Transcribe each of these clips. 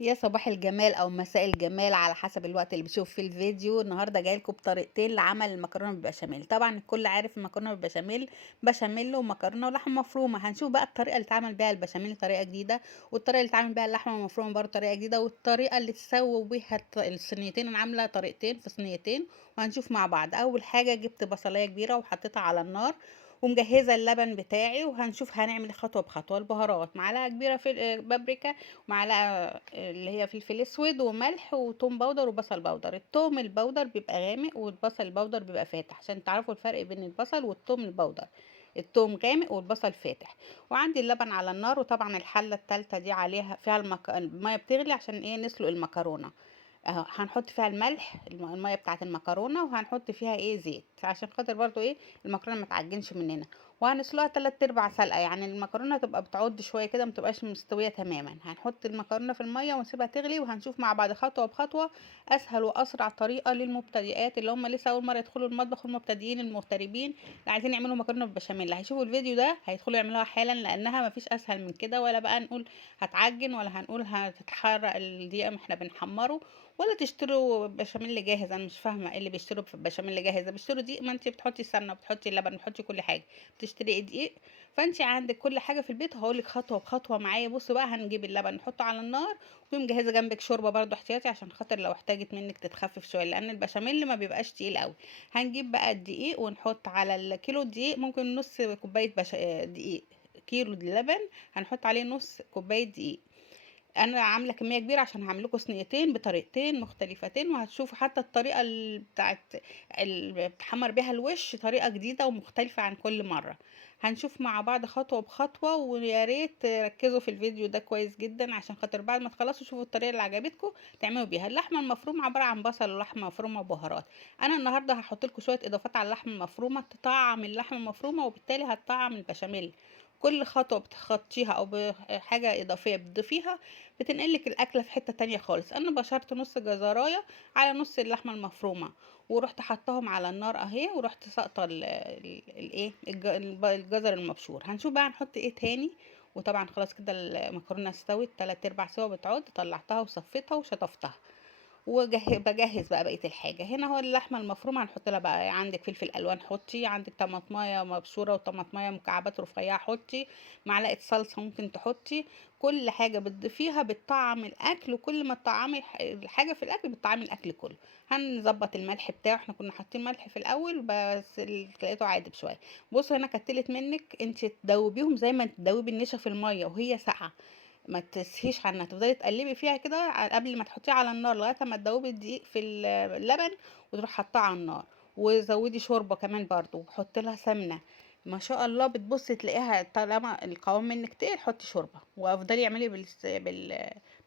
يا صباح الجمال او مساء الجمال على حسب الوقت اللي بتشوف فيه الفيديو. النهارده جاي لكم بطريقتين لعمل المكرونه بالبشاميل. طبعا الكل عارف المكرونه بالبشاميل، بشاميل ومكرونه ولحمه مفرومه. هنشوف بقى الطريقه اللي اتعمل بيها البشاميل طريقه جديده، والطريقه اللي اتعمل بيها اللحمه المفرومه برضه طريقه جديده، والطريقه اللي تسووا بيها الصينيتين. انا عامله طريقتين في صينيتين وهنشوف مع بعض. اول حاجه جبت بصلايه كبيره وحطيتها على النار ومجهزه اللبن بتاعي، وهنشوف هنعمل خطوه بخطوه. البهارات معلقه كبيره في بابريكا، معلقه اللي هي فلفل اسود وملح وتوم باودر وبصل باودر. التوم الباودر بيبقى غامق والبصل الباودر بيبقى فاتح، عشان تعرفوا الفرق بين البصل والتوم الباودر. التوم غامق والبصل فاتح. وعندي اللبن على النار، وطبعا الحله التالتة دي عليها فيها الميه بتغلي عشان ايه؟ نسلق المكرونه. اهو هنحط فيها الملح، الميه بتاعه المكرونه، وهنحط فيها ايه؟ زيت، عشان خاطر برضو ايه؟ المكرونه ما تعجنش مننا. وهنسلقها 3/4 سلقه، يعني المكرونه تبقى بتعض شويه كده، ما تبقاش مستويه تماما. هنحط المكرونه في الميه ونسيبها تغلي، وهنشوف مع بعض خطوه بخطوه اسهل واسرع طريقه للمبتدئات اللي هم لسه اول مره يدخلوا المطبخ، والمبتدئين المغتربين اللي عايزين يعملوا مكرونه بالبشاميل. اللي هيشوفوا الفيديو ده هيدخلوا يعملوها حالا، لانها ما فيش اسهل من كده. ولا بقى نقول هتعجن، ولا هنقول هتتحرق الدقيق ما احنا بنحمره، ولا تشتروا بشاميل جاهز. انا مش فاهمه ايه اللي بيشتروا بشاميل جاهز ده. بيشتروا دقيق، ما انت بتحطي السمنه بتحطي اللبن بتحطي كل حاجه، بتشتري إيه؟ دقيق. فانت عندك كل حاجه في البيت. هقولك خطوه بخطوه معايا. بصوا بقى، هنجيب اللبن نحطه على النار، وتكوني مجهزه جنبك شوربه برضو احتياطي، عشان خاطر لو احتاجت منك تتخفف شويه، لان البشاميل ما بيبقاش تقيل قوي. هنجيب بقى الدقيق ونحط على الكيلو الدقيق ممكن نص كوبايه دقيق. كيلو لبن هنحط عليه نص كوبايه دقيق. انا عامله كميه كبيره عشان هعمل لكم صينيتين بطريقتين مختلفتين، وهتشوفوا حتى الطريقه بتاعت اللي بتحمر بيها الوش طريقه جديده ومختلفه عن كل مره. هنشوف مع بعض خطوه بخطوه، ويا ريت تركزوا في الفيديو ده كويس جدا، عشان خاطر بعد ما تخلصوا شوفوا الطريقه اللي عجبتكم تعملوا بيها. اللحمه المفرومه عباره عن بصل ولحمه مفرومه وبهارات. انا النهارده هحط لكم شويه اضافات على اللحمه المفرومه تطعم اللحمه المفرومه، وبالتالي هتطعم البشاميل. كل خطوة بتخطيها أو بحاجة إضافية بتضيفيها بتنقلك الأكلة في حتة تانية خالص. أنا بشرت نص جزراية على نص اللحمة المفرومة، ورحت حطاهم على النار أهي، ورحت ساقطة الجزر المبشور. هنشوف بقى هنحط ايه تاني. وطبعا خلاص كده المكرونة استوت 3/4 سوا، بتعود طلعتها وصفيتها وشطفتها. بجهز بقى بقيه الحاجه. هنا هو اللحمه المفرومه هنحط لها بقى، عندك فلفل الوان حطي، عندك طماطمايه مبشوره وطماطمايه مكعبات رفيعه حطي، معلقه صلصه ممكن تحطي. كل حاجه بتضيفيها بتطعم الاكل، وكل ما تطعمي الحاجه في الاكل بتطعمي الاكل كله. هنظبط الملح بتاعه، احنا كنا حاطين ملح في الاول بس لقيته عادي بشويه. بصوا هنا كتلت منك، انت تدوبيهم زي ما تدوبي النشا في الميه وهي ساقعه. ما تسهيش عنها، تفضلي تقلبي فيها كده قبل ما تحطيها على النار لغايه ما تدوبي الدقيق في اللبن، وتروحي حاطاه على النار. وزودي شوربه كمان برضو، وحطي لها سمنه. ما شاء الله بتبصي تلاقيها طالما القوام منك تقل حطي شوربه، وافضلي اعملي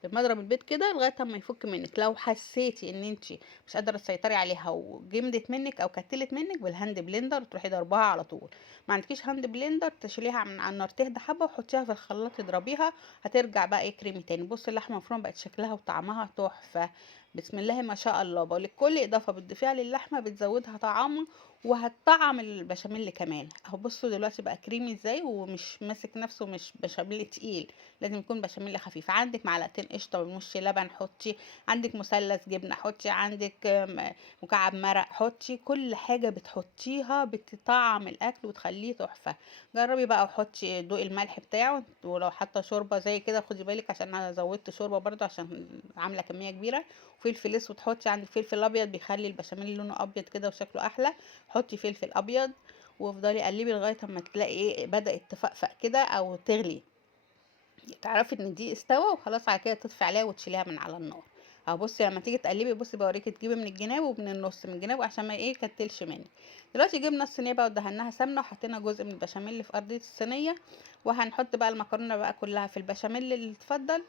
بالمضرب البيض كده لغايه ما يفك منك. لو حسيتي ان انت مش قادره تسيطري عليها وجمدت منك او كتلت منك، بالهاند بلندر تروحي ضربها على طول. ما عندكيش هاند بلندر تشيليها من على النار تهدى حبه وحطيها في الخلاط تضربيها، هترجع بقى ايه؟ كريمي تاني. بص اللحمه المفرومه بقت شكلها وطعمها تحفه. بسم الله ما شاء الله. بقولك كل اضافه بتضيفيها للحمه بتزودها طعم، وهتطعم البشاميل كمان. اهو بصوا دلوقتي بقى كريمي ازاي، ومش ماسك نفسه، مش بشاميل تقيل. لازم يكون بشاميل خفيف. عندك معلقتين قشطه ونص لبن حطي، عندك مثلث جبنه حطي، عندك مكعب مرق حطي. كل حاجه بتحطيها بتطعم الاكل وتخليه تحفه. جربي بقى وحطي دوقي الملح بتاعه، ولو حاطه شوربه زي كده خدي بالك، عشان انا زودت شوربه برضو عشان عامله كميه كبيره. وفلفل اسود حطي، عندك فلفل ابيض بيخلي البشاميل لونه ابيض كده وشكله احلى، حطي فلفل ابيض. وافضلي قلبي لغايه اما تلاقي ايه؟ بدات تفقفق كده او تغلي، تعرفي ان دي استوى. وخلاص على كده تطفي عليها وتشيليها من على النار. اهو بصي لما تيجي تقلبي، بصي بوريكي تجيبي من الجناب ومن النص، من الجناب عشان ما ايه كتلش منك. دلوقتي جبنا الصينيه بقى ودهناها سمنه، وحطينا جزء من البشاميل اللي في ارضيه الصينيه. وهنحط بقى المكرونه بقى كلها في البشاميل اللي اتفضل.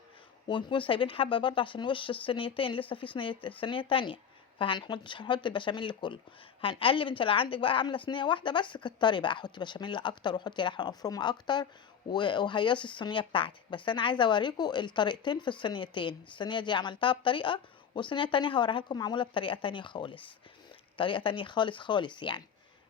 ونكون سايبين حبه برضه عشان وش الصينيتين لسه في صينيه تانية. فهنحط مش هنحط البشاميل كله. هنقلب. انت لو عندك بقى عامله صينيه واحده بس كتري بقى، حطي بشاميل اكتر وحطي لحمه مفرومه اكتر، وهيصي الصينيه بتاعتك. بس انا عايزه اوريكم الطريقتين في الصينيتين. الصينيه دي عملتها بطريقه، والصينيه التانية هوريها لكم معموله بطريقه تانية خالص. طريقه تانية خالص خالص يعني.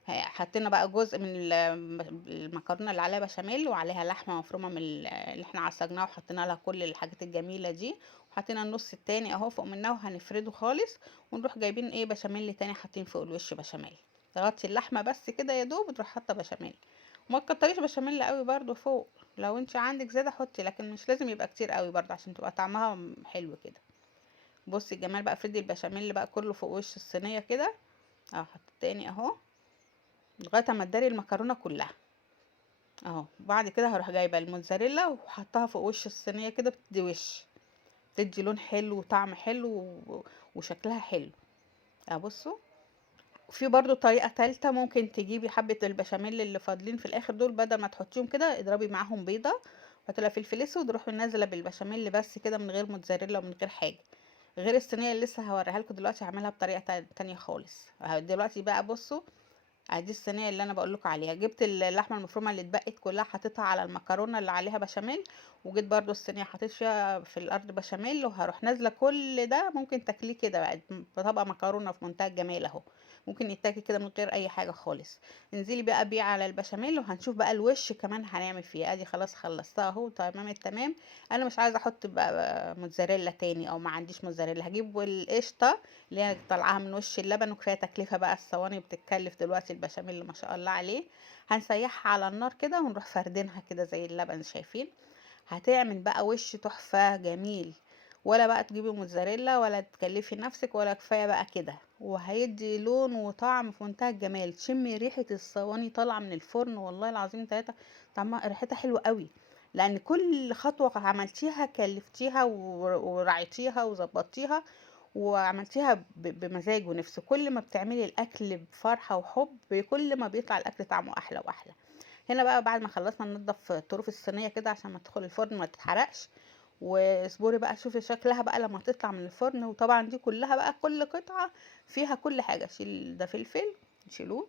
حطينا بقى جزء من المكرونه اللي عليها بشاميل، وعليها لحمه مفرومه من اللي احنا عصجناها، وحطينا لها كل الحاجات الجميله دي. حطينا النص التاني اهو فوق منها وهنفرده خالص، ونروح جايبين ايه بشاميل تاني حاطين فوق الوش بشاميل. تغطي اللحمه بس كده يا دوب، وتروح حاطه بشاميل. وما تكتريش بشاميل قوي برضو فوق، لو انت عندك زياده حطي، لكن مش لازم يبقى كتير قوي برضو عشان تبقى طعمها حلو كده. بصي الجمال بقى، افردي البشاميل بقى كله فوق وش الصينيه كده. اهو حطيت تاني اهو لغايه ما تداري المكرونه كلها اهو. بعد كده هروح جايبه الموتزاريلا وحطها فوق وش الصينيه كده، بتدي وش، تدي لون حلو وطعم حلو وشكلها حلو. بصوا، في برضو طريقة تالتة، ممكن تجيبي حبة البشاميل اللي فاضلين في الاخر دول، بدل ما تحطيهم كده اضربي معاهم بيضة، وتلا فلفل اسود، وروحي نازلة بالبشاميل بس كده من غير موتزاريلا ومن غير حاجة. غير الصينية اللي لسه هوريها لكم دلوقتي، هعملها بطريقة تانية خالص. دلوقتي بقى بصوا، ادي الصينيه اللي انا بقول لكم عليها، جبت اللحمه المفرومه اللي اتبقت كلها حطيتها على المكرونه اللي عليها بشاميل، وجيت برضو الصينيه حطيت فيها في الارض بشاميل، وهروح نازله كل ده. ممكن تاكليه كده بقى طبق مكرونه في منتهى الجمال اهو، ممكن يتاكل كده من غير اي حاجه خالص. انزلي بقى بيه على البشاميل، وهنشوف بقى الوش كمان هنعمل فيه. ادي خلاص خلصتها اهو تمام التمام. انا مش عايزه احط بقى موتزاريلا تاني، او ما عنديش موتزاريلا، هجيب القشطه اللي هي طالعاها من وش اللبن، وكفايه تكلفه بقى، الصواني بتتكلف دلوقتي البشاميل ما شاء الله عليه. هنسيحها على النار كده، ونروح فردينها كده زي اللبن شايفين. هتعمل بقى وش تحفه جميل. ولا بقى تجيبي موتزاريلا ولا تكلفي نفسك، ولا كفايه بقى كده، وهيدي لون وطعم في منتهى الجمال. تشمي ريحه الصواني طالعه من الفرن، والله العظيم تلاته طعمها ريحتها حلوه قوي. لان كل خطوه عملتيها كلفتيها ورعيتيها وظبطتيها، وعملتيها بمزاج ونفس. كل ما بتعملي الاكل بفرحه وحب، كل ما بيطلع الاكل طعمه احلى واحلى. هنا بقى بعد ما خلصنا ننضف طرف الصينيه كده عشان ما تدخل الفرن ما تتحرقش. واصبري بقى شوفي شكلها بقى لما تطلع من الفرن. وطبعا دي كلها بقى كل قطعه فيها كل حاجه. شيل ده فلفل، شيلوه.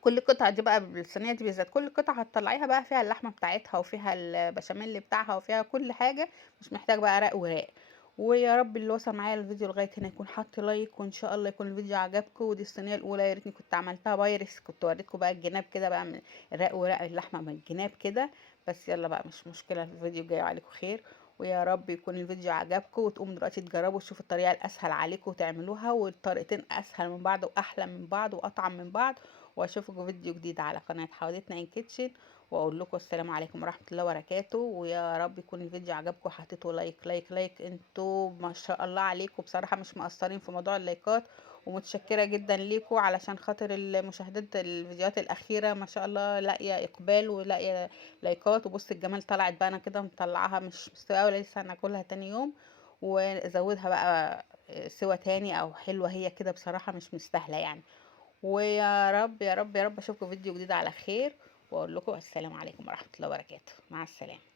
كل قطعه دي بقى بالصينيه دي بالذات، كل قطعه هتطلعيها بقى فيها اللحمه بتاعتها، وفيها البشاميل بتاعها، وفيها كل حاجه. مش محتاج بقى رق وراق. ويا رب اللي وصل معايا الفيديو لغايه هنا يكون حط لايك، وان شاء الله يكون الفيديو عجبكم. ودي الصينيه الاولى، يا ريتني كنت عملتها بايركس، كنت وريتكم بقى الجناب كده بقى من الرق ورق اللحمه من الجناب كده. بس يلا بقى مش مشكله، الفيديو جاي عليكم خير. ويا رب يكون الفيديو عجبكم، وتقوموا دلوقتي تجربوا تشوفوا الطريقه الاسهل عليكم وتعملوها. والطريقتين اسهل من بعض واحلى من بعض واطعم من بعض. واشوفكم فيديو جديد على قناه حوادثنا ان كيتشن. واقول لكم السلام عليكم ورحمه الله وبركاته. ويا رب يكون الفيديو عجبكم، حطيتوا لايك لايك لايك. انتوا ما شاء الله عليكم بصراحه، مش مقصرين في موضوع اللايكات. ومتشكره جدا ليكم علشان خاطر المشاهدات الفيديوهات الاخيره ما شاء الله لاقيه اقبال ولاقيه لايكات. وبص الجمال طلعت بقى، انا كده مطلعاها مش مستويه ولا لسه، هناكلها تاني يوم. وزودها بقى سوا تاني او حلوه هي كده، بصراحه مش مستاهله يعني. ويا رب يا رب يا رب اشوفكم فيديو جديد على خير. واقول لكم السلام عليكم ورحمة الله وبركاته. مع السلامة.